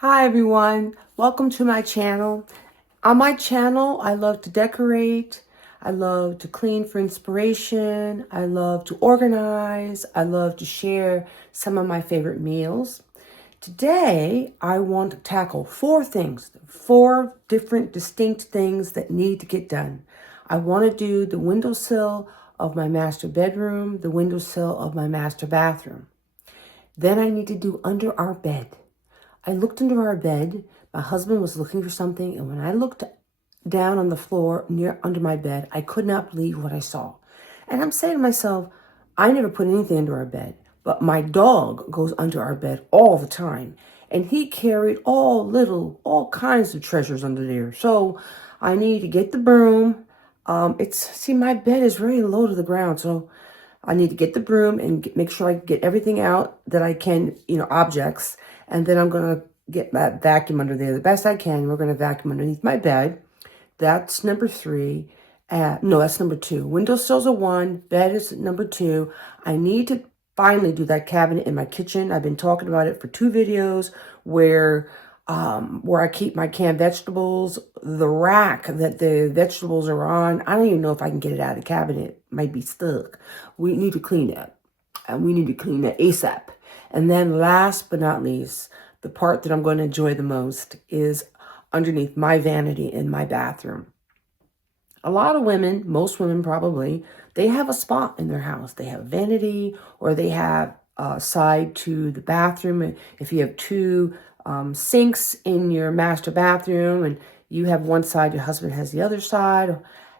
Hi everyone, welcome to my channel. On my channel, I love to decorate, I love to clean for inspiration, I love to organize, I love to share some of my favorite meals. Today, I want to tackle four different distinct things that need to get done. I want to do the windowsill of my master bedroom, the windowsill of my master bathroom. Then I need to do under our bed. I looked under our bed. My husband was looking for something, and when I looked down on the floor near under my bed, I could not believe what I saw. And I'm saying to myself, I never put anything under our bed, but my dog goes under our bed all the time, and he carried all kinds of treasures under there. So I need to get the broom. My bed is very low to the ground, so I need to get the broom and make sure I get everything out that I can, objects. And then I'm going to get that vacuum under there the best I can. We're going to vacuum underneath my bed. That's number three. No, that's number two. Windowsills are one. Bed is number two. I need to finally do that cabinet in my kitchen. I've been talking about it for 2 videos where I keep my canned vegetables. The rack that the vegetables are on, I don't even know if I can get it out of the cabinet. It might be stuck. We need to clean that. And we need to clean that ASAP. And then last but not least, the part that I'm going to enjoy the most is underneath my vanity in my bathroom. A lot of women, most women probably, they have a spot in their house. They have vanity, or they have a side to the bathroom. If you have 2 sinks in your master bathroom and you have one side, your husband has the other side,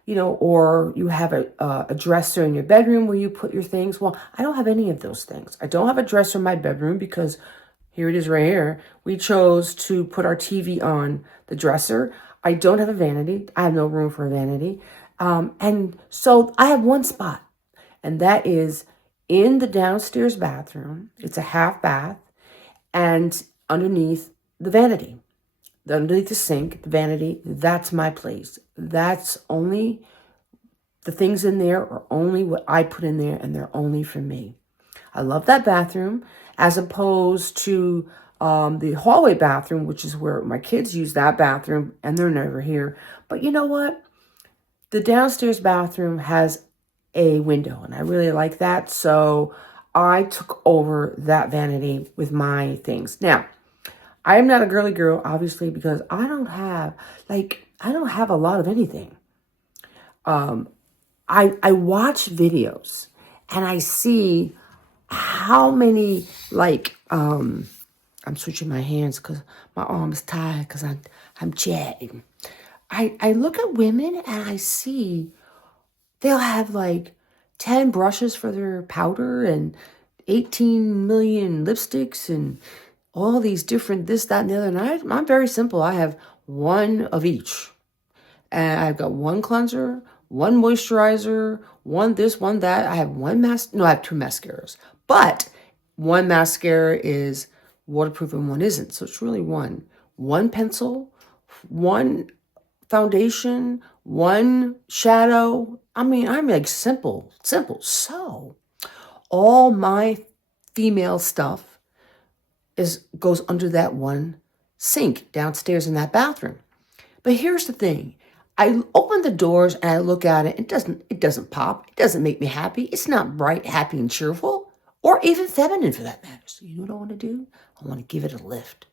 or you have a dresser in your bedroom where you put your things. Well, I don't have any of those things. I don't have a dresser in my bedroom because here it is right here. We chose to put our TV on the dresser. I don't have a vanity. I have no room for a vanity. And so I have one spot, and that is in the downstairs bathroom. It's a half bath, and underneath the vanity. Underneath the sink, the vanity, that's my place. That's only, the things in there are only what I put in there, and they're only for me. I love that bathroom as opposed to the hallway bathroom, which is where my kids use that bathroom, and they're never here. But you know what? The downstairs bathroom has a window, and I really like that. So I took over that vanity with my things. Now, I am not a girly girl, obviously, because I don't have a lot of anything. I watch videos and I see how many, I'm switching my hands because my arm's tired because I'm chatting. I look at women and I see they'll have 10 brushes for their powder and 18 million lipsticks and all these different this, that, and the other. And I'm very simple. I have one of each. And I've got one cleanser, one moisturizer, one this, one that. I have I have 2 mascaras. But one mascara is waterproof and one isn't. So it's really one. One pencil, one foundation, one shadow. I'm simple. So all my female stuff goes under that one sink downstairs in that bathroom. But here's the thing. I open the doors and I look at it. It doesn't pop. It doesn't make me happy. It's not bright, happy, and cheerful, or even feminine for that matter. So you know what I want to do? I want to give it a lift.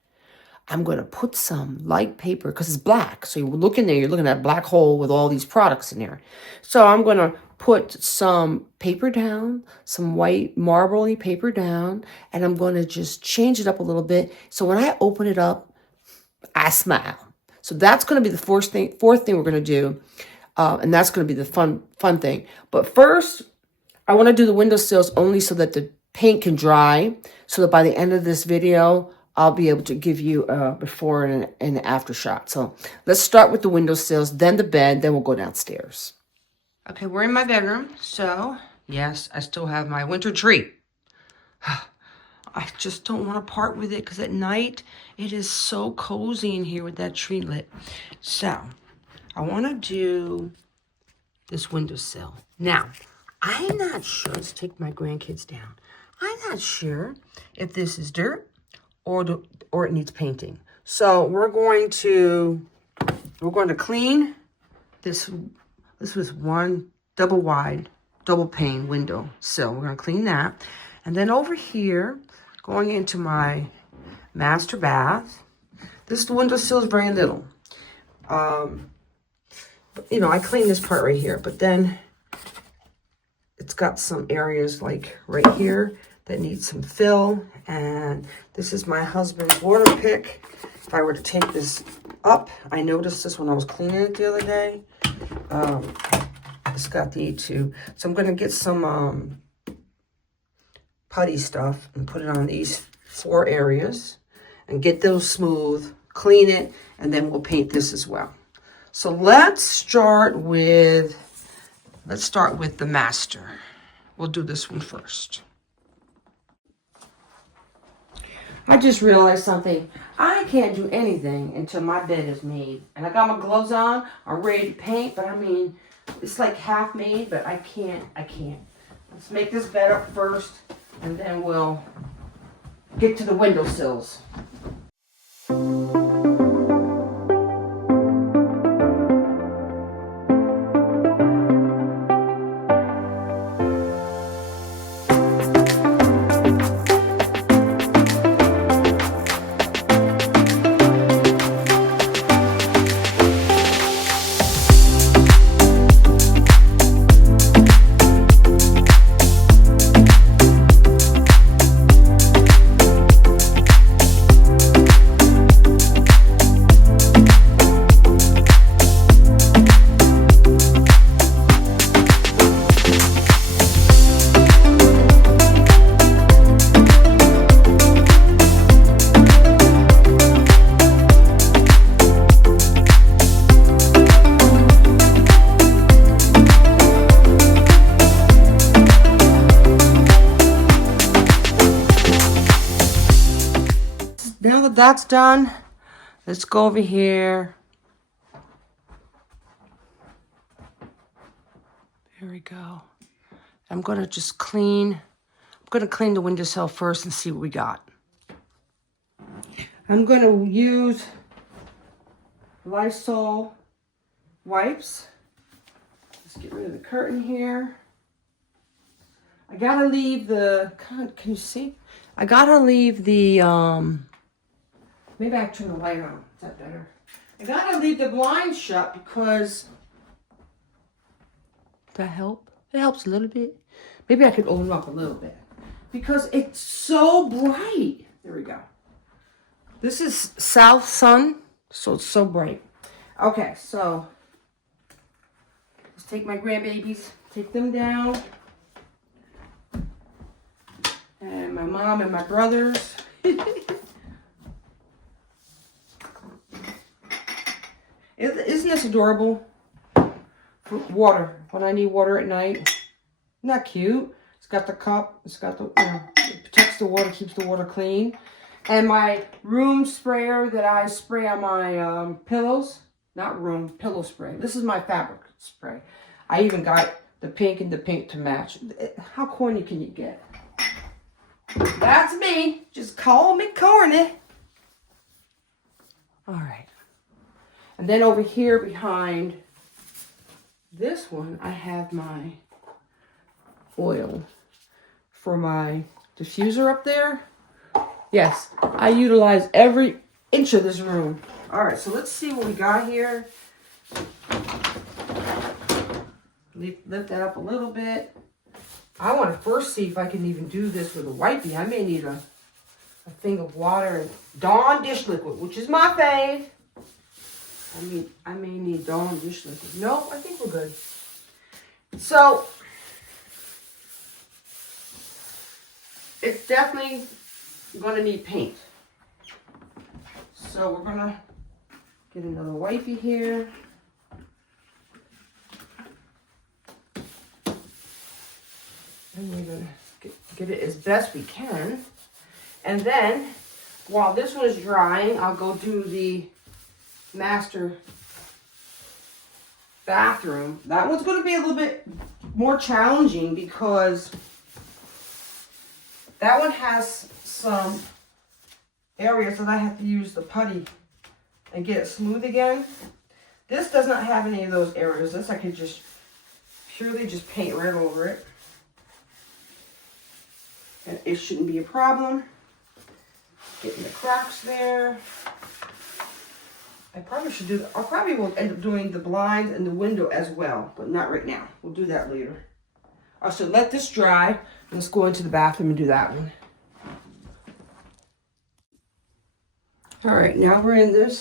I'm going to put some light paper because it's black. So you look in there, you're looking at a black hole with all these products in there. So I'm going to put some paper down, some white marbly paper down, and I'm going to just change it up a little bit. So when I open it up, I smile. So that's going to be the fourth thing we're going to do. And that's going to be the fun thing. But first, I want to do the windowsills only so that the paint can dry, so that by the end of this video, I'll be able to give you a before and an after shot. So let's start with the windowsills, then the bed, then we'll go downstairs. Okay, we're in my bedroom. So yes, I still have my winter tree. I just don't want to part with it because at night it is so cozy in here with that tree lit. So I want to do this windowsill. Now, I'm not sure. Let's take my grandkids down. I'm not sure if this is dirt or it needs painting. So we're going to clean this. This was one double wide, double pane window sill. We're going to clean that. And then over here, going into my master bath, this window sill is very little. You know, I cleaned this part right here, but then it's got some areas like right here that need some fill. And this is my husband's water pick. If I were to take this up, I noticed this when I was cleaning it the other day. It's got the E2. So I'm going to get some putty stuff and put it on these 4 areas and get those smooth, clean it, and then we'll paint this as well. So let's start with the master. We'll do this one first. I just realized something. I can't do anything until my bed is made. And I got my gloves on. I'm ready to paint, but I mean, it's like half made, but I can't. Let's make this bed up first, and then we'll get to the windowsills. Now that that's done, let's go over here. There we go. I'm going to just clean. I'm going to clean the windowsill first and see what we got. I'm going to use Lysol wipes. Let's get rid of the curtain here. I got to leave the, God, can you see? I got to leave the, maybe I can turn the light on. Is that better? I gotta leave the blinds shut because... Does that help? It helps a little bit. Maybe I could open them up a little bit. Because it's so bright. There we go. This is south sun, so it's so bright. Okay, so... Let's take my grandbabies, take them down. And my mom and my brothers. Isn't this adorable? Water. When I need water at night. Isn't that cute? It's got the cup. It's got the, it protects the water, keeps the water clean. And my room sprayer that I spray on my pillows. Not room, pillow spray. This is my fabric spray. I even got the pink and the pink to match. How corny can you get? That's me. Just call me corny. All right. And then over here behind this one, I have my oil for my diffuser up there. Yes, I utilize every inch of this room. All right, so let's see what we got here. Lift that up a little bit. I want to first see if I can even do this with a wipey. I may need a thing of water and Dawn dish liquid, which is my fave. I may need Dawn dish liquid. Nope, I think we're good. So, it's definitely going to need paint. So, we're going to get another wipey here. And we're going to get it as best we can. And then, while this one is drying, I'll go do the master bathroom. That one's going to be a little bit more challenging because that one has some areas that I have to use the putty and get it smooth again. This does not have any of those areas. This I could just purely just paint right over it. And it shouldn't be a problem. Getting the cracks there. I probably will end up doing the blinds and the window as well, but not right now. We'll do that later. I should let this dry. Let's go into the bathroom and do that one. All right, now we're in the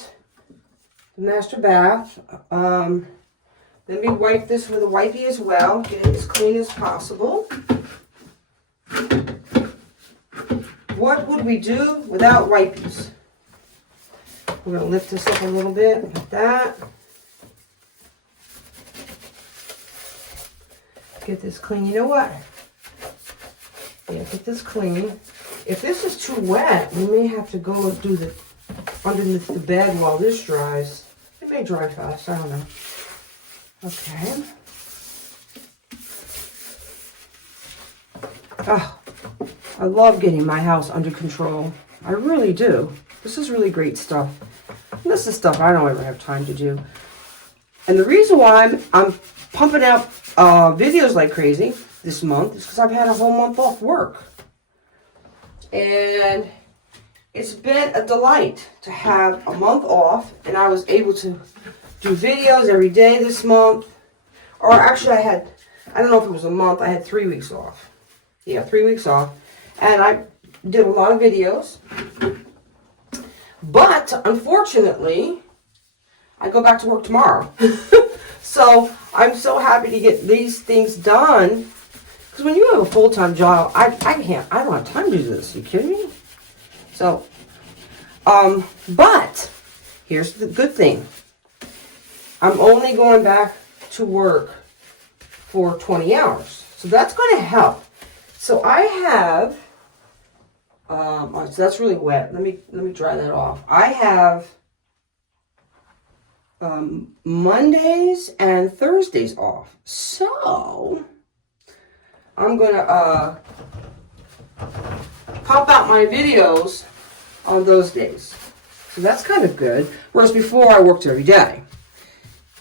master bath. Let me wipe this with a wipey as well, get it as clean as possible. What would we do without wipies? We're going to lift this up a little bit like that. Get this clean. You know what? Yeah, get this clean. If this is too wet, we may have to go and do the underneath the bed while this dries. It may dry fast. I don't know. Okay. Oh, I love getting my house under control. I really do. This is really great stuff. And this is stuff I don't ever have time to do. And the reason why I'm pumping out videos like crazy this month is because I've had a whole month off work. And it's been a delight to have a month off, and I was able to do videos every day this month. Or actually I don't know if it was a month, I had 3 weeks off. Yeah, 3 weeks off. And I did a lot of videos. But unfortunately, I go back to work tomorrow. So I'm so happy to get these things done. Because when you have a full-time job, I don't have time to do this. Are you kidding me? So, but here's the good thing. I'm only going back to work for 20 hours. So that's going to help. So I have, so that's really wet. Let me dry that off. I have Mondays and Thursdays off. So I'm going to pop out my videos on those days. So that's kind of good. Whereas before I worked every day.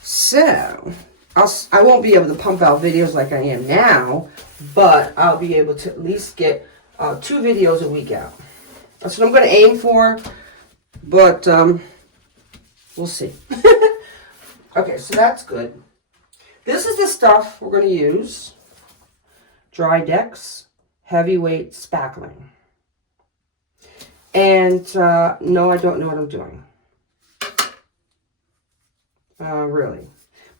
So I won't be able to pump out videos like I am now, but I'll be able to at least get 2 videos a week out. That's what I'm going to aim for, but we'll see. Okay, so that's good. This is the stuff we're going to use. Dry Decks Heavyweight Spackling. And no, I don't know what I'm doing. Really.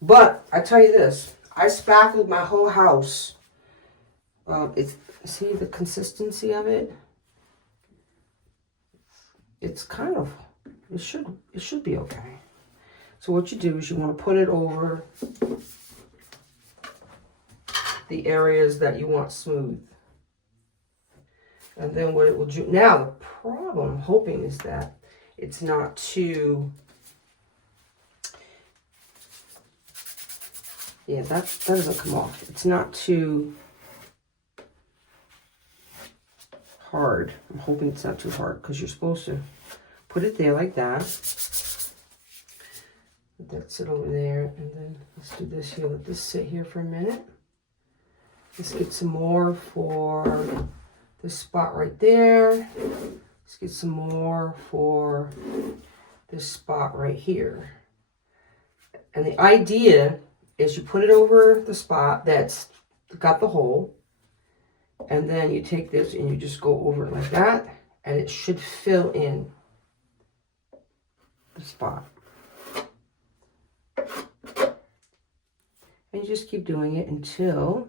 But I tell you this, I spackled my whole house. See the consistency of it? It's kind of, it should be okay. So what you do is you want to put it over the areas that you want smooth. And then what it will do, now the problem I'm hoping is that it's not too, yeah, that doesn't come off. It's not too hard. I'm hoping it's not too hard because you're supposed to put it there like that. Let that sit over there, and then let's do this here. Let this sit here for a minute. Let's get some more for this spot right there. Let's get some more for this spot right here. And the idea is you put it over the spot that's got the hole, and then you take this and you just go over it like that, and it should fill in the spot. And you just keep doing it until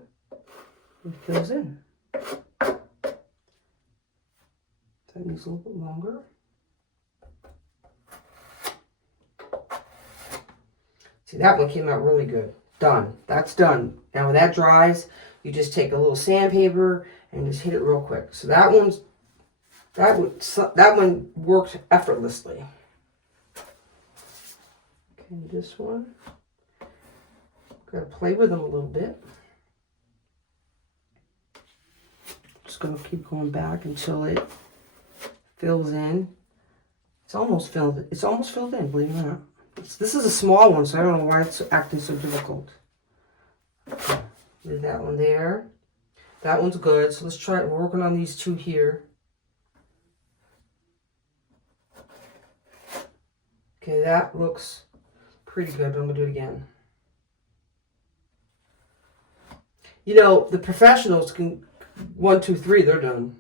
it fills in. That needs a little bit longer. See, that one came out really good. Done. That's done. Now when that dries, you just take a little sandpaper and just hit it real quick. So that one worked effortlessly. Okay, this one. Gotta play with them a little bit. Just gonna keep going back until it fills in. It's almost filled in, believe it or not. This is a small one, so I don't know why it's acting so difficult. Okay, leave that one there. That one's good. So let's try it. We're working on these two here. Okay, that looks pretty good, but I'm gonna do it again. You know, the professionals can 1, 2, 3, they're done,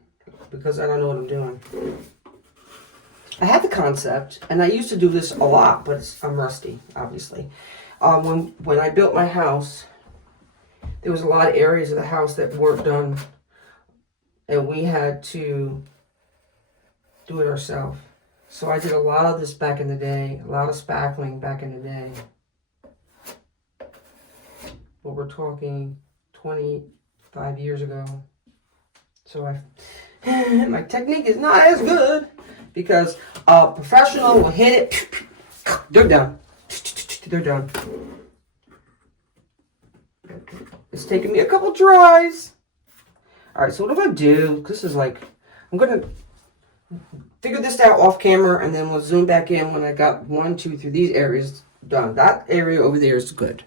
because I don't know what I'm doing. I had the concept, and I used to do this a lot, but I'm rusty, obviously. When I built my house, there was a lot of areas of the house that weren't done, and we had to do it ourselves. So I did a lot of this back in the day, a lot of spackling back in the day. But we're talking 25 years ago. So my technique is not as good, because a professional will hit it, they're done. They're done. It's taking me a couple tries. All right, so what I'm gonna do, this is like, I'm gonna figure this out off camera, and then we'll zoom back in when I got 1, 2, 3, these areas done. That area over there is good.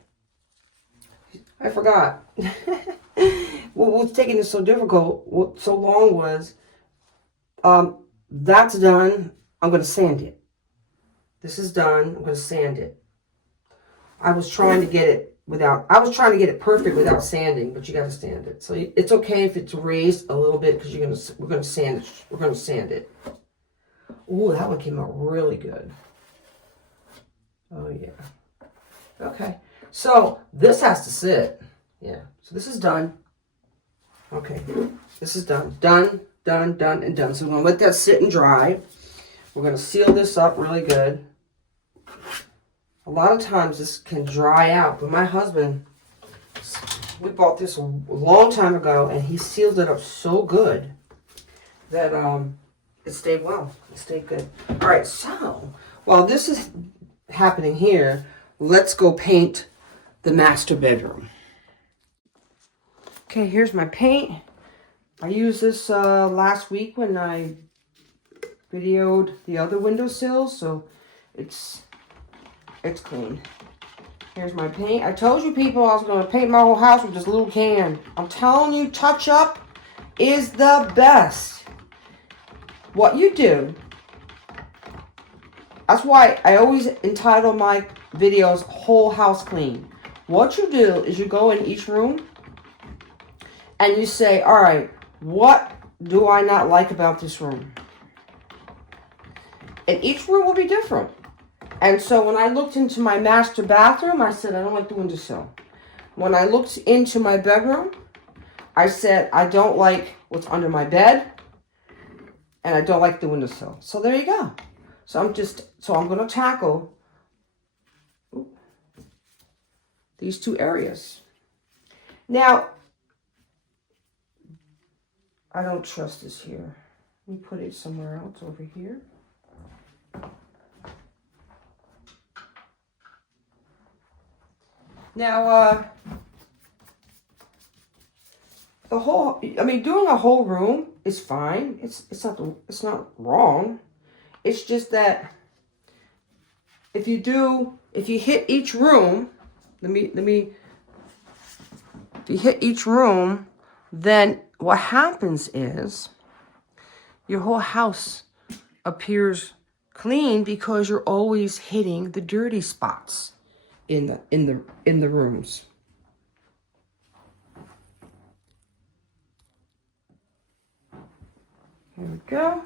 I forgot. What's taking this so difficult, what so long was, that's done. I'm going to sand it. This is done. I'm going to sand it. I was trying to get it perfect without sanding, but you got to sand it. So it's okay if it's raised a little bit, because we're going to sand it. We're going to sand it. Ooh, that one came out really good. Oh yeah. Okay. So this has to sit. Yeah. So this is done. Okay. This is done. Done, done, done, and done. So we're going to let that sit and dry. We're going to seal this up really good. A lot of times this can dry out, but my husband, we bought this a long time ago, and he sealed it up so good that it stayed well. It stayed good. All right, so while this is happening here, let's go paint the master bedroom. Okay, here's my paint. I used this last week when I videoed the other windowsills, so it's clean. Here's my paint. I told you people I was going to paint my whole house with this little can. I'm telling you, touch up is the best. What you do, that's why I always entitle my videos Whole House Clean. What you do is you go in each room and you say, all right, what do I not like about this room? And each room will be different. And so when I looked into my master bathroom, I said, I don't like the windowsill. When I looked into my bedroom, I said, I don't like what's under my bed, and I don't like the windowsill. So there you go. So I'm going to tackle these two areas. Now, I don't trust this here. Let me put it somewhere else over here. Now, doing a whole room is fine. It's not wrong. It's just that if you hit each room, if you hit each room, then what happens is your whole house appears clean, because you're always hitting the dirty spots in the rooms. Here we go.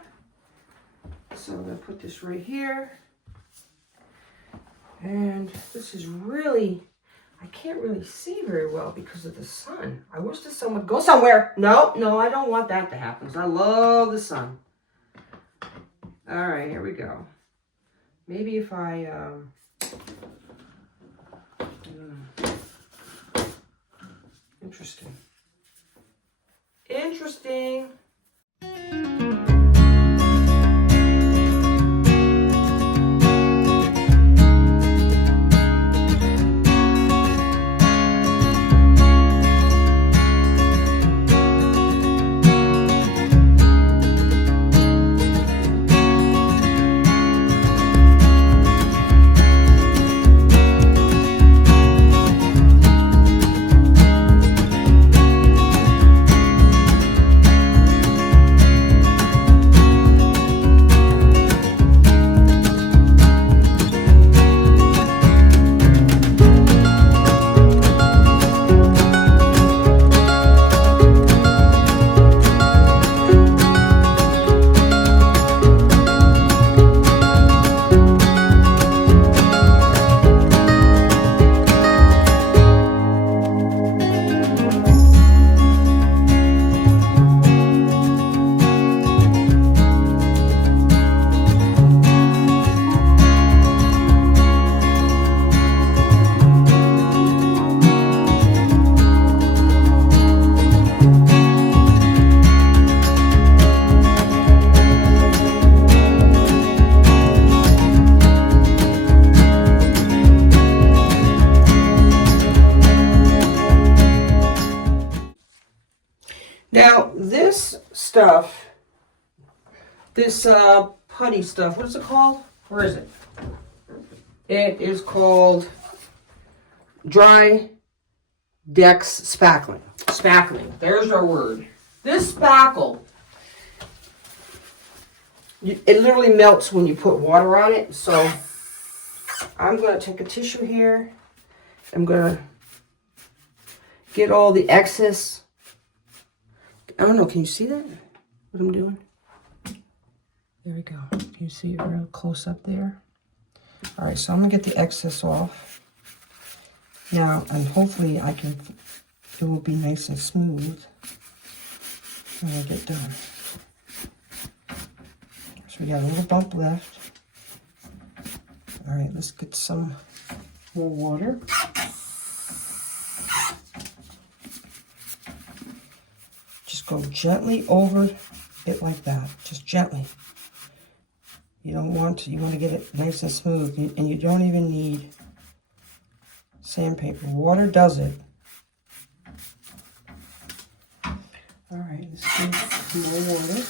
So I'm going to put this right here. And this is really, I can't really see very well because of the sun. I wish the sun would go somewhere. No, I don't want that to happen, because I love the sun. All right, here we go. Maybe if I Interesting. stuff, this putty stuff, what is it called? Where is it? It is called Dry Dex Spackling. Spackling, there's our word. This spackle, it literally melts when you put water on it. So I'm going to take a tissue here. I'm going to get all the excess. I don't know, can you see that? What I'm doing? There we go. Can you see it real close up there? All right, so I'm going to get the excess off. Now, and hopefully it will be nice and smooth when I get done. So we got a little bump left. All right, let's get some more water. Just go gently over it like that, just gently. You don't want to, you want to get it nice and smooth, and you don't even need sandpaper. Water does it. All right, let's do more water.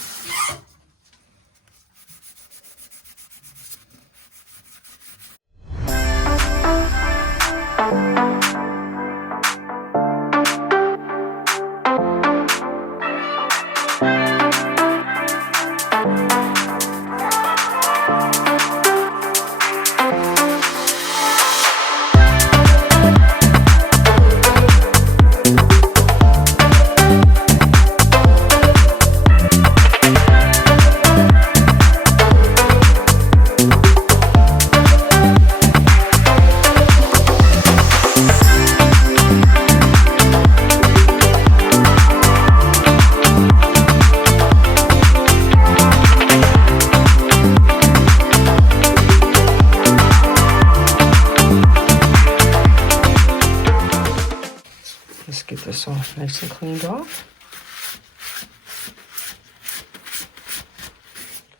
Let's get this all nice and cleaned off.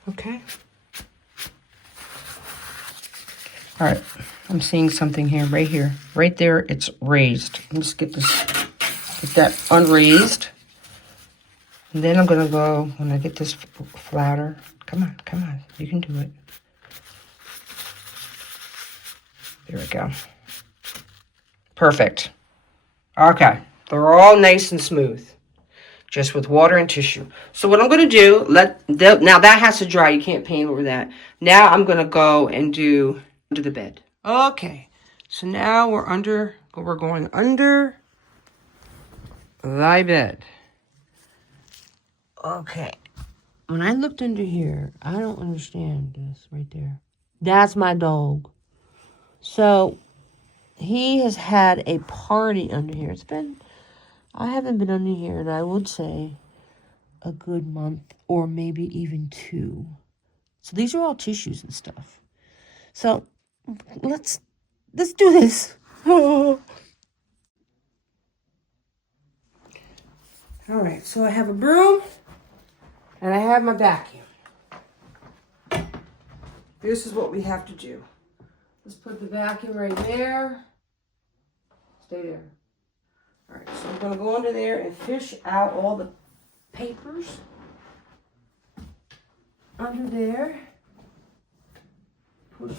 Okay. All right, I'm seeing something here, right there. It's raised. Let's get that unraised. And then I'm gonna go, when I get this flatter, come on, you can do it. There we go. Perfect. Okay, they're all nice and smooth, just with water and tissue. So what I'm going to do, now that has to dry. You can't paint over that. Now I'm going to go and do under the bed. Okay, so now we're going under thy bed. Okay, when I looked under here, I don't understand this right there. That's my dog. So he has had a party under here. I haven't been under here, and I would say a good month or maybe even 2. So these are all tissues and stuff. So let's do this. All right, so I have a broom and I have my vacuum. This is what we have to do. Let's put the vacuum right there. Stay there. All right, so I'm going to go under there and fish out all the papers under there. Push.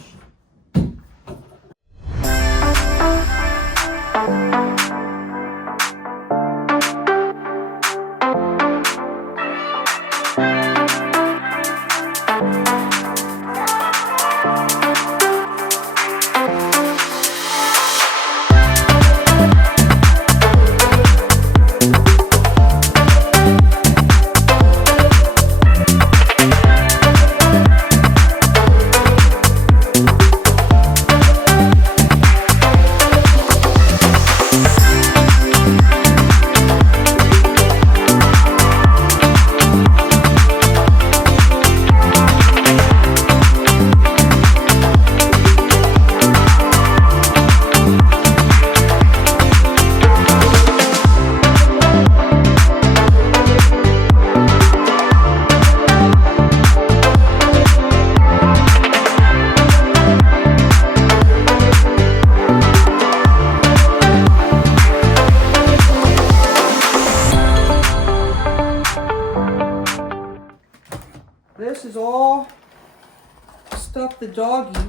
stuff the doggy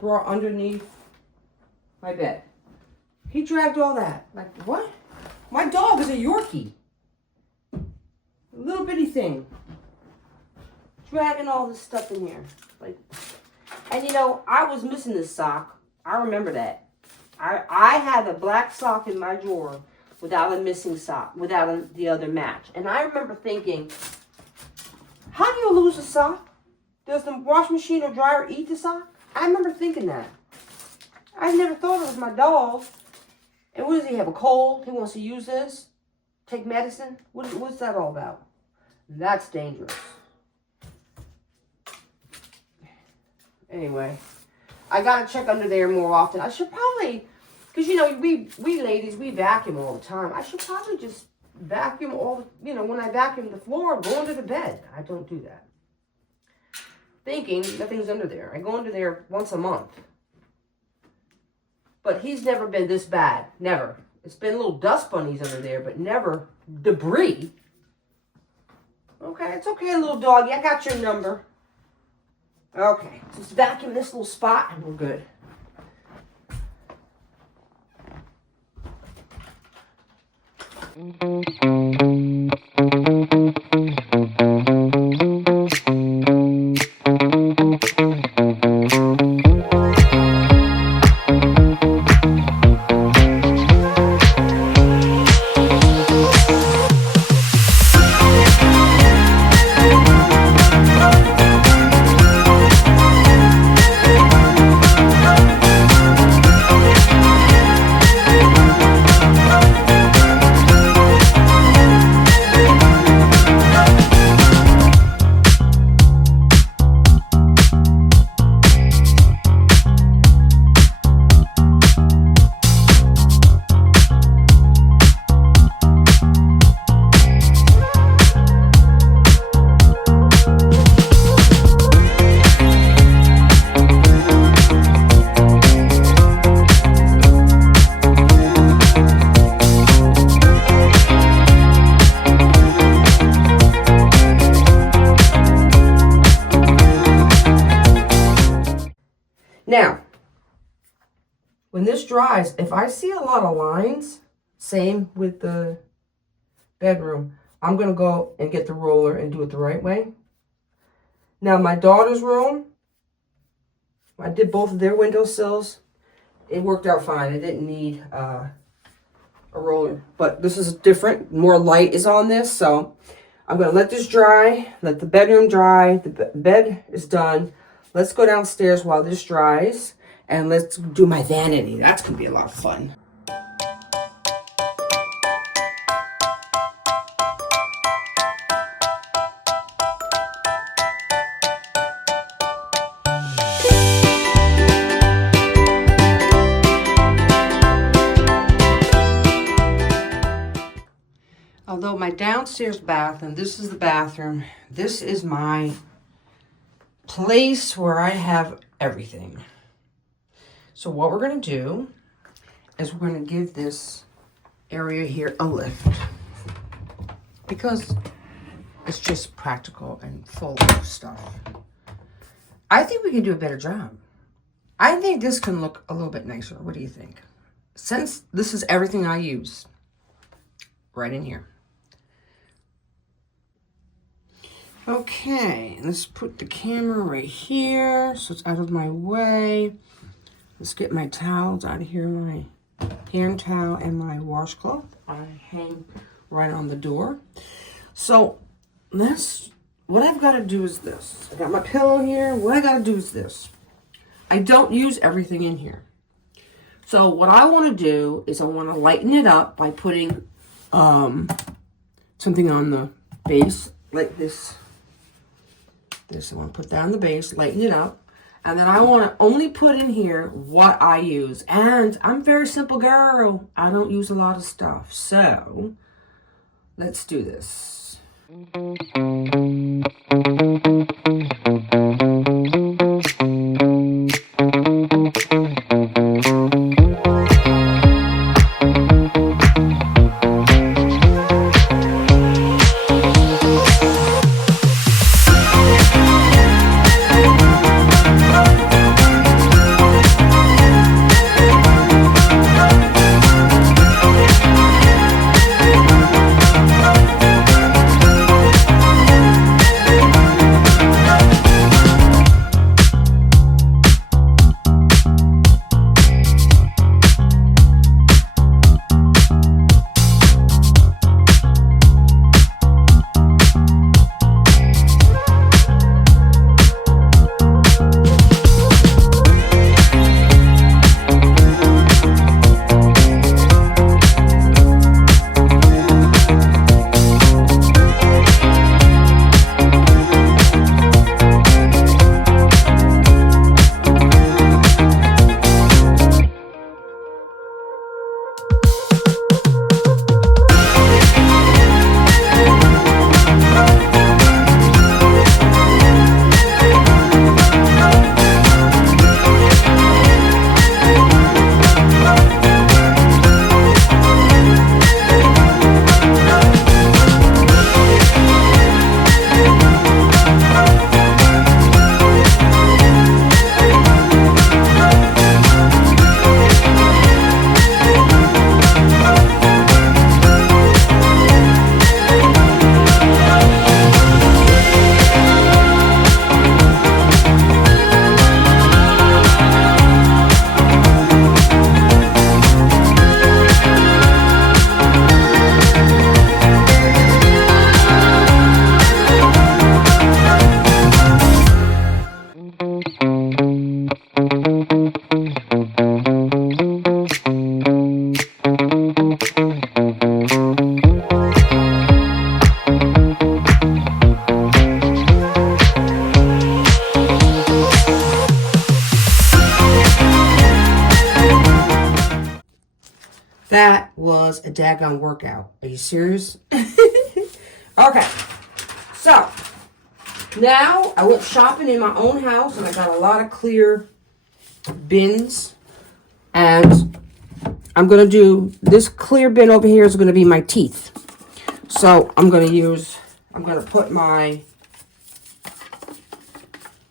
brought underneath my bed. He dragged all that. Like, what? My dog is a Yorkie. A little bitty thing. Dragging all this stuff in here. Like, and you know, I was missing this sock. I remember that. I had a black sock in my drawer without a missing sock, without the other match. And I remember thinking, how do you lose a sock? Does the washing machine or dryer eat the sock? I remember thinking that. I never thought it was my dog. And what does he have, a cold? He wants to use this? Take medicine? What's that all about? That's dangerous. Anyway, I gotta check under there more often. I should probably, because you know, we ladies, we vacuum all the time. I should probably just vacuum when I vacuum the floor, go under the bed. I don't do that. Thinking nothing's under there. I go under there once a month. But he's never been this bad. Never. It's been little dust bunnies under there, but never debris. Okay, it's okay, little doggy. I got your number. Okay, just vacuum this little spot and we're good. Now, when this dries, if I see a lot of lines, same with the bedroom, I'm going to go and get the roller and do it the right way. Now, my daughter's room, I did both of their windowsills. It worked out fine. I didn't need a roller. But this is different. More light is on this, so I'm going to let this dry, let the bedroom dry. The bed is done. Let's go downstairs while this dries, and let's do my vanity. That's going to be a lot of fun. Although my downstairs bathroom, this is the bathroom, this is my place where I have everything. So what we're going to do is we're going to give this area here a lift because it's just practical and full of stuff. I think we can do a better job. I think this can look a little bit nicer. What do you think? Since this is everything I use right in here. Okay, let's put the camera right here so it's out of my way. Let's get my towels out of here, my hand towel and my washcloth. I hang right on the door. So what I've got to do is this. I got my pillow here. What I got to do is this. I don't use everything in here. So what I want to do is I want to lighten it up by putting something on the base like this. I want to put that on the base, lighten it up. And then I want to only put in here what I use. And I'm a very simple girl. I don't use a lot of stuff. So let's do this. That was a daggone workout. Are you serious? Okay. So, now I went shopping in my own house and I got a lot of clear bins. And I'm going to do, this clear bin over here is going to be my teeth. So, I'm going to put my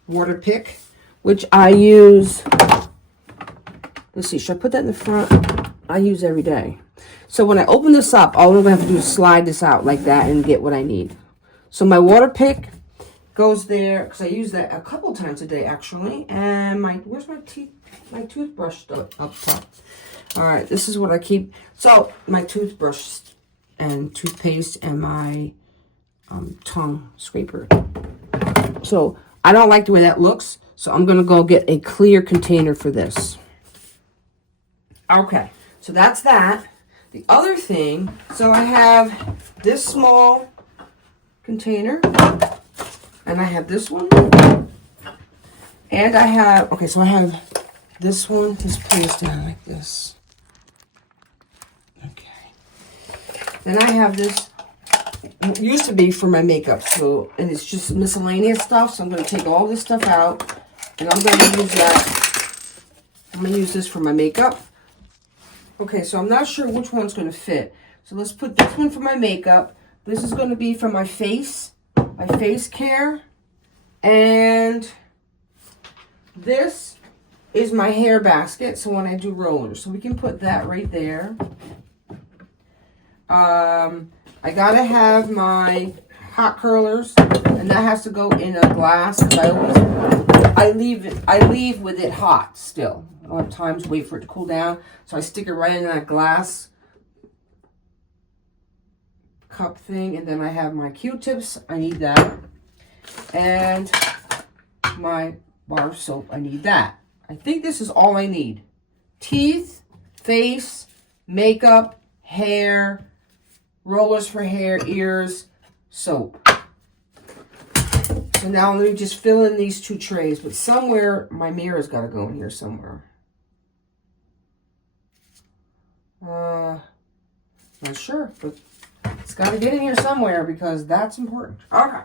water pick, which I use, let's see, should I put that in the front? I use every day. So when I open this up, all I'm going to have to do is slide this out like that and get what I need. So my water pick goes there, because I use that a couple times a day actually. And where's my toothbrush up top. All right, this is what I keep. So my toothbrush and toothpaste and my tongue scraper. So I don't like the way that looks, so I'm going to go get a clear container for this. Okay, so that's that. The other thing, so I have this small container, and I have this one, and I have, okay, so I have this one, this placed down like this. Okay. Then I have this, it used to be for my makeup, so, and it's just miscellaneous stuff, so I'm going to take all this stuff out, and I'm going to use that, I'm going to use this for my makeup. Okay, so I'm not sure which one's going to fit. So let's put this one for my makeup. This is going to be for my face care. And this is my hair basket, so when I do rollers. So we can put that right there. I got to have my hot curlers, and that has to go in a glass, because I leave with it hot still. A lot of times wait for it to cool down, so I stick it right in that glass cup thing. And then I have my Q-tips, I need that, and my bar of soap, I need that. I think this is all I need. Teeth, face, makeup, hair, rollers for hair, ears, soap. So now let me just fill in these two trays, but somewhere my mirror's got to go in here somewhere. Not sure, but it's got to get in here somewhere because that's important. Okay.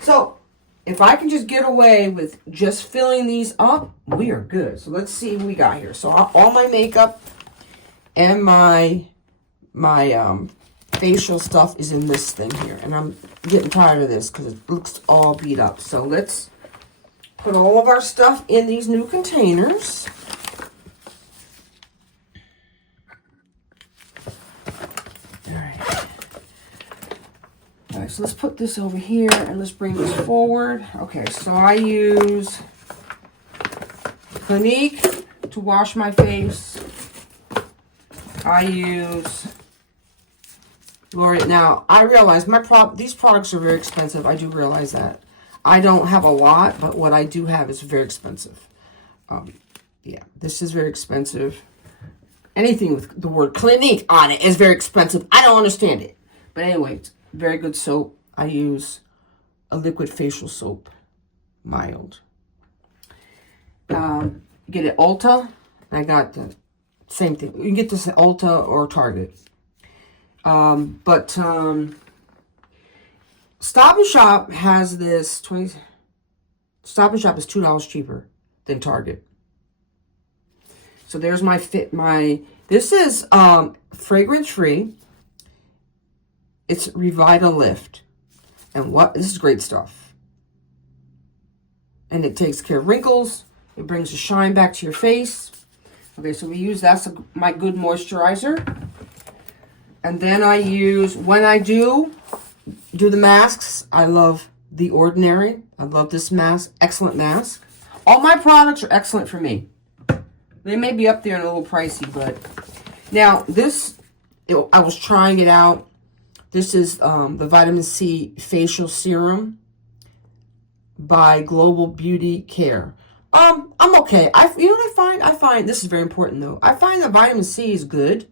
So, if I can just get away with just filling these up, we are good. So, let's see what we got here. So, all my makeup and my facial stuff is in this thing here. And I'm getting tired of this because it looks all beat up. So, let's put all of our stuff in these new containers. So let's put this over here and let's bring this forward. Okay, so I use Clinique to wash my face. I use L'Oreal. Now, I realize these products are very expensive. I do realize that. I don't have a lot, but what I do have is very expensive. Yeah, this is very expensive. Anything with the word Clinique on it is very expensive. I don't understand it. But anyway, it's very good soap. I use a liquid facial soap, mild. Get it Ulta. I got the same thing. You can get this at Ulta or Target. Stop and Shop has this Stop and Shop is $2 cheaper than Target. So there's this is fragrance free. It's Revita Lift. And this is great stuff. And it takes care of wrinkles. It brings the shine back to your face. Okay, so that's my good moisturizer. And then I use, when I do the masks, I love The Ordinary. I love this mask. Excellent mask. All my products are excellent for me. They may be up there and a little pricey, but now I was trying it out. This is the Vitamin C Facial Serum by Global Beauty Care. I'm okay. I find this is very important though. I find that vitamin C is good,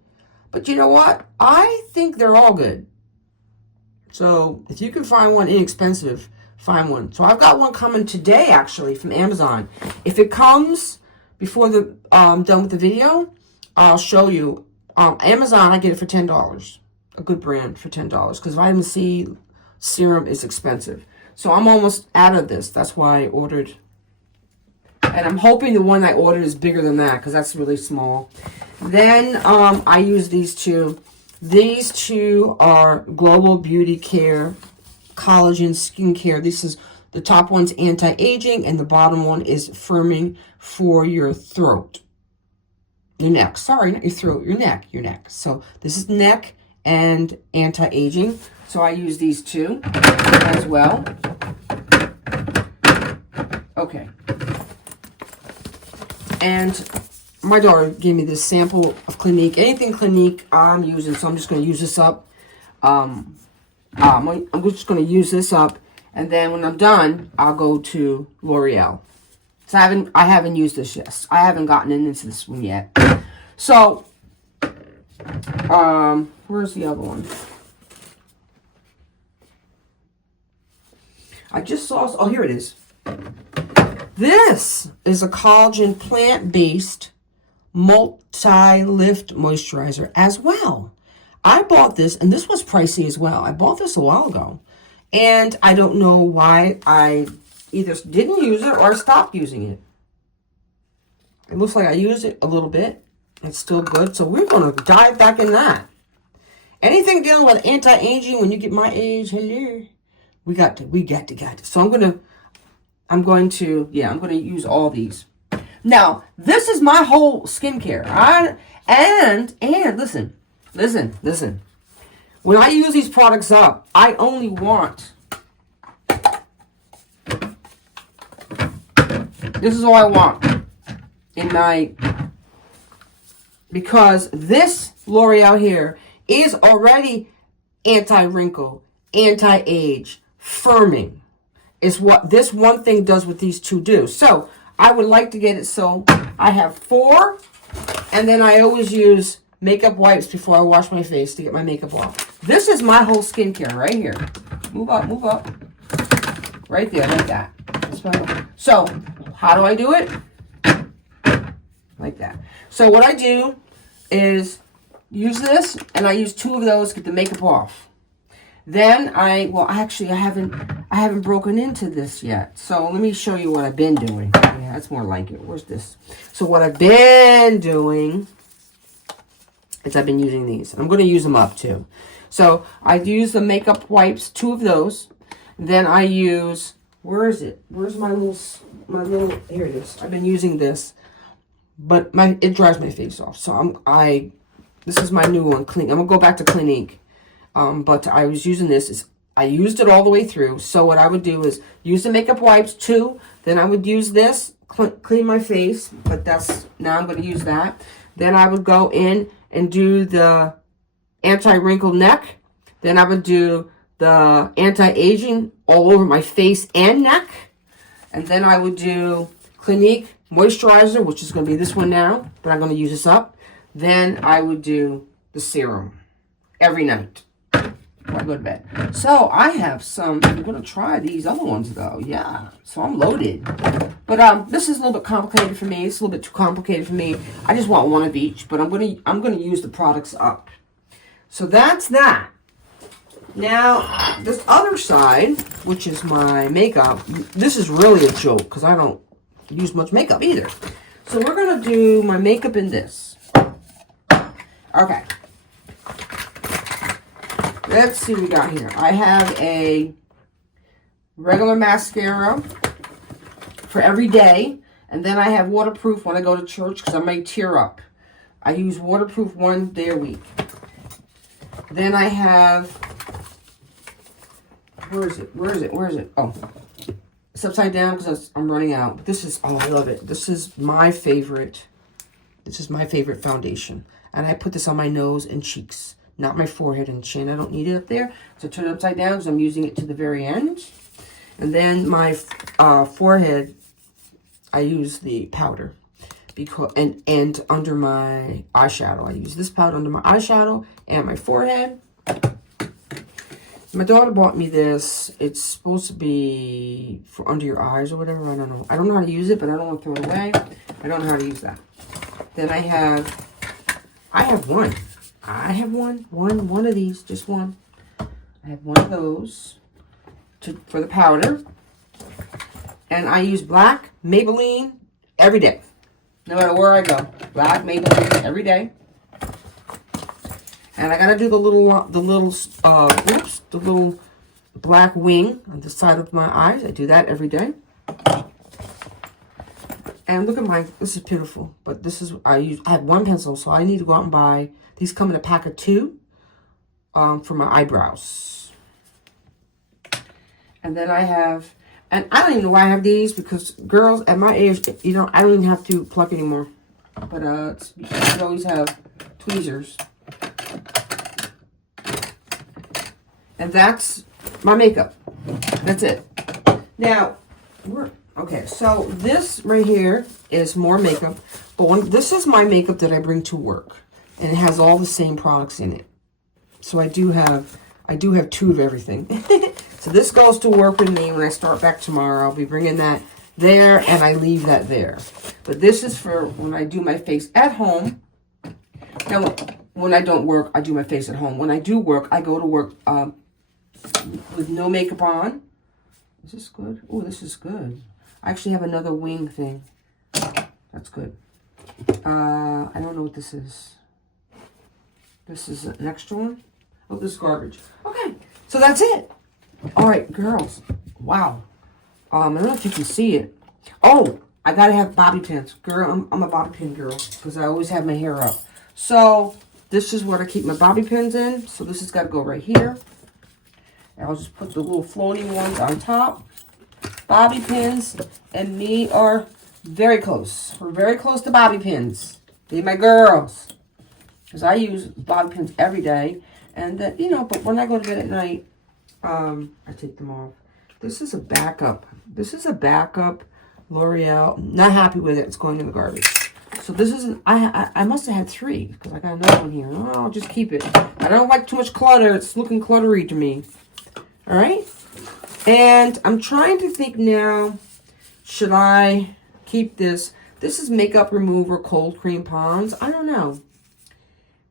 but you know what? I think they're all good. So if you can find one inexpensive, find one. So I've got one coming today actually from Amazon. If it comes before I'm done with the video, I'll show you. Amazon, I get it for $10. A good brand for $10 because vitamin C serum is expensive. So I'm almost out of this. That's why I ordered. And I'm hoping the one I ordered is bigger than that because that's really small. Then I use these two. These two are Global Beauty Care Collagen Skincare. This is the top one's anti-aging and the bottom one is firming for your throat. Your neck. Sorry, not your throat. Your neck. So this is neck and anti-aging. So I use these two as well. Okay. And my daughter gave me this sample of Clinique. Anything Clinique I'm using, so I'm just going to use this up. I'm just going to use this up, and then when I'm done, I'll go to L'Oreal. So I haven't used this yet. I haven't gotten into this one yet. So, where's the other one? I just saw. Oh, here it is. This is a collagen plant-based multi-lift moisturizer as well. I bought this, and this was pricey as well. I bought this a while ago, and I don't know why I either didn't use it or stopped using it. It looks like I used it a little bit. It's still good, so we're going to dive back in that. Anything dealing with anti-aging when you get my age, hello, we got to. So I'm going to use all these. Now, this is my whole skincare. And listen. When I use these products up, I only want, this is all I want in my, because this L'Oreal here is already anti-wrinkle, anti-age, firming. Is what this one thing does what these two do. So I would like to get it so I have 4, and then I always use makeup wipes before I wash my face to get my makeup off. This is my whole skincare right here. Move up. Right there, like that. So how do I do it? Like that. So what I do is use this, and I use 2 of those to get the makeup off. Then I haven't broken into this yet. So let me show you what I've been doing. Yeah, that's more like it. Where's this? So what I've been doing is I've been using these. I'm going to use them up too. So I use the makeup wipes, 2 of those. Then I use, where is it? Where's my little, here it is. I've been using this, but it dries my face off. So this is my new one, Clinique. I'm going to go back to Clinique. But I was using this. I used it all the way through. So what I would do is use the makeup wipes 2. Then I would use this, clean my face. But now I'm going to use that. Then I would go in and do the anti-wrinkle neck. Then I would do the anti-aging all over my face and neck. And then I would do Clinique moisturizer, which is going to be this one now. But I'm going to use this up. Then I would do the serum every night before I go to bed. So I have some. I'm going to try these other ones though. Yeah. So I'm loaded. But this is a little bit complicated for me. It's a little bit too complicated for me. I just want one of each. But I'm going to use the products up. So that's that. Now this other side, which is my makeup. This is really a joke because I don't use much makeup either. So we're going to do my makeup in this. Okay. Let's see what we got here. I have a regular mascara for every day. And then I have waterproof when I go to church because I might tear up. I use waterproof 1 day a week. Then I have, where is it? Oh, it's upside down because I'm running out. This is, oh, I love it. This is my favorite. This is my favorite foundation. And I put this on my nose and cheeks. Not my forehead and chin. I don't need it up there. So turn it upside down because I'm using it to the very end. And then my forehead, I use the powder. Because and under my eyeshadow. I use this powder under my eyeshadow and my forehead. My daughter bought me this. It's supposed to be for under your eyes or whatever. I don't know. I don't know how to use it, but I don't want to throw it away. I don't know how to use that. Then I have I have one. I have one of these, just one. I have one of those for the powder. And I use black Maybelline every day. No matter where I go. Black Maybelline every day. And I gotta do the little black wing on the side of my eyes. I do that every day. And look at this is pitiful, but this is, I have one pencil, so I need to go out and buy, these come in a pack of 2 for my eyebrows. And then I have, and I don't even know why I have these, because girls at my age, you know, I don't even have to pluck anymore. But you should always have tweezers. And that's my makeup. That's it. Now, okay, so this right here is more makeup. But this is my makeup that I bring to work. And it has all the same products in it. So I do have 2 of everything. So this goes to work with me when I start back tomorrow. I'll be bringing that there, and I leave that there. But this is for when I do my face at home. Now, when I don't work, I do my face at home. When I do work, I go to work with no makeup on. Is this good? Oh, this is good. I actually have another wing thing. That's good. I don't know what this is. This is an extra one. Oh, this is garbage. Okay, so that's it. All right, girls. Wow. I don't know if you can see it. Oh, I gotta have bobby pins. Girl, I'm a bobby pin girl because I always have my hair up. So this is what I keep my bobby pins in. So this has got to go right here. And I'll just put the little floating ones on top. Bobby pins and me are very close. We're very close to bobby pins. They're my girls. Because I use bobby pins every day. And then, you know, but when I go to bed at night, I take them off. This is a backup. This is a backup L'Oreal. Not happy with it. It's going in the garbage. So this is I must have had 3 because I got another one here. Oh, I'll just keep it. I don't like too much clutter. It's looking cluttery to me. All right. And I'm trying to think now, should I keep this? This is Makeup Remover Cold Cream Pond's. I don't know.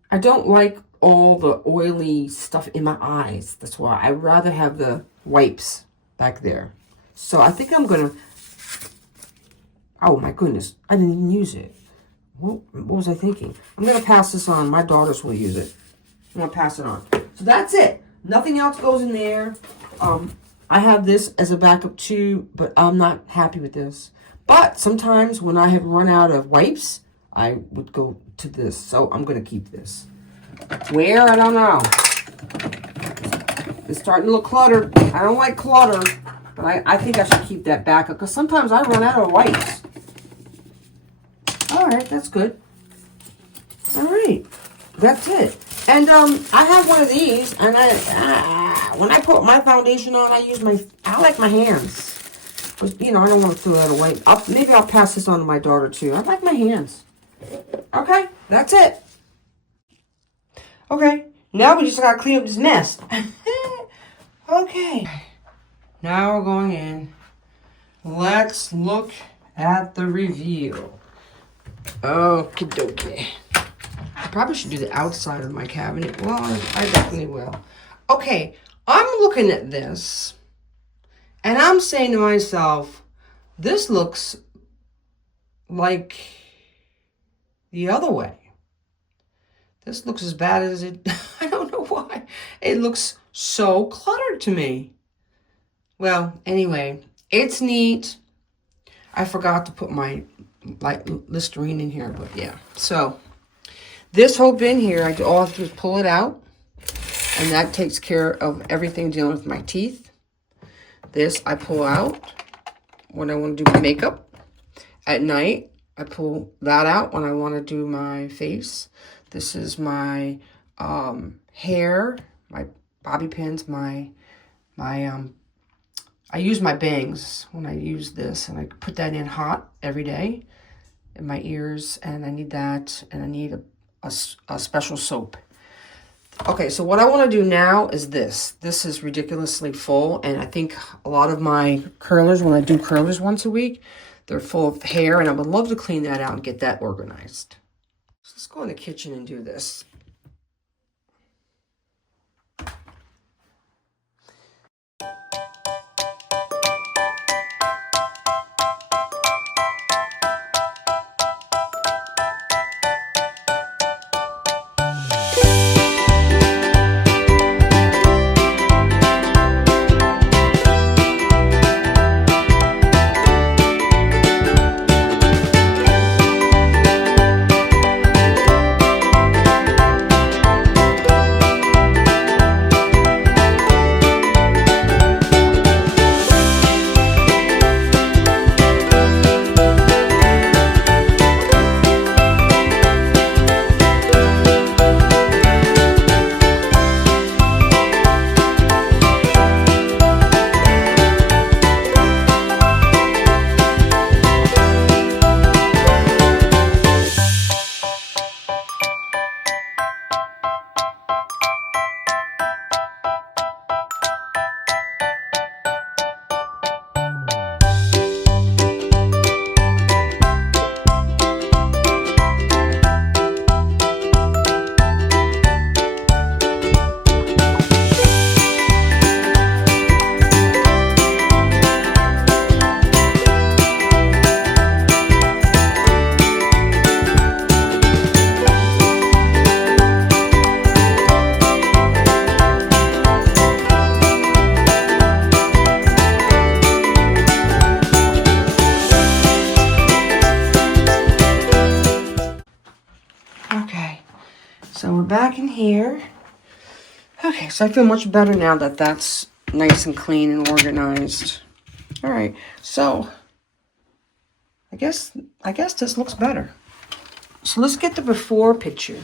I don't like all the oily stuff in my eyes. That's why I'd rather have the wipes back there. So I think I'm going to... Oh, my goodness. I didn't even use it. What was I thinking? I'm going to pass this on. My daughters will use it. I'm going to pass it on. So that's it. Nothing else goes in there. I have this as a backup too, but I'm not happy with this. But sometimes when I have run out of wipes, I would go to this. So I'm going to keep this. Where? I don't know. It's starting to look cluttered. I don't like clutter, but I think I should keep that backup because sometimes I run out of wipes. All right, that's good. All right, that's it. And I have one of these, and when I put my foundation on, I like my hands. But, you know, I don't want to throw that away. Maybe I'll pass this on to my daughter, too. I like my hands. Okay, that's it. Okay, now we just got to clean up this mess. Okay. Now we're going in. Let's look at the reveal. Okie dokie. I probably should do the outside of my cabinet. Well, I definitely will. Okay, I'm looking at this, and I'm saying to myself, this looks like the other way. This looks as bad as it, I don't know why. It looks so cluttered to me. Well, anyway, it's neat. I forgot to put my Listerine in here, but yeah. So, this whole bin here, all I have to do is pull it out. And that takes care of everything dealing with my teeth. This I pull out when I want to do my makeup. At night, I pull that out when I want to do my face. This is my hair, my bobby pins, I use my bangs when I use this, and I put that in hot every day in my ears, and I need that, and I need a special soap. Okay, so what I want to do now is this. This is ridiculously full, and I think a lot of my curlers, when I do curlers once a week, they're full of hair, and I would love to clean that out and get that organized. Let's go in the kitchen and do this. Okay, so we're back in here. Okay, so I feel much better now that that's nice and clean and organized. All right, so I guess this looks better. So let's get the before picture.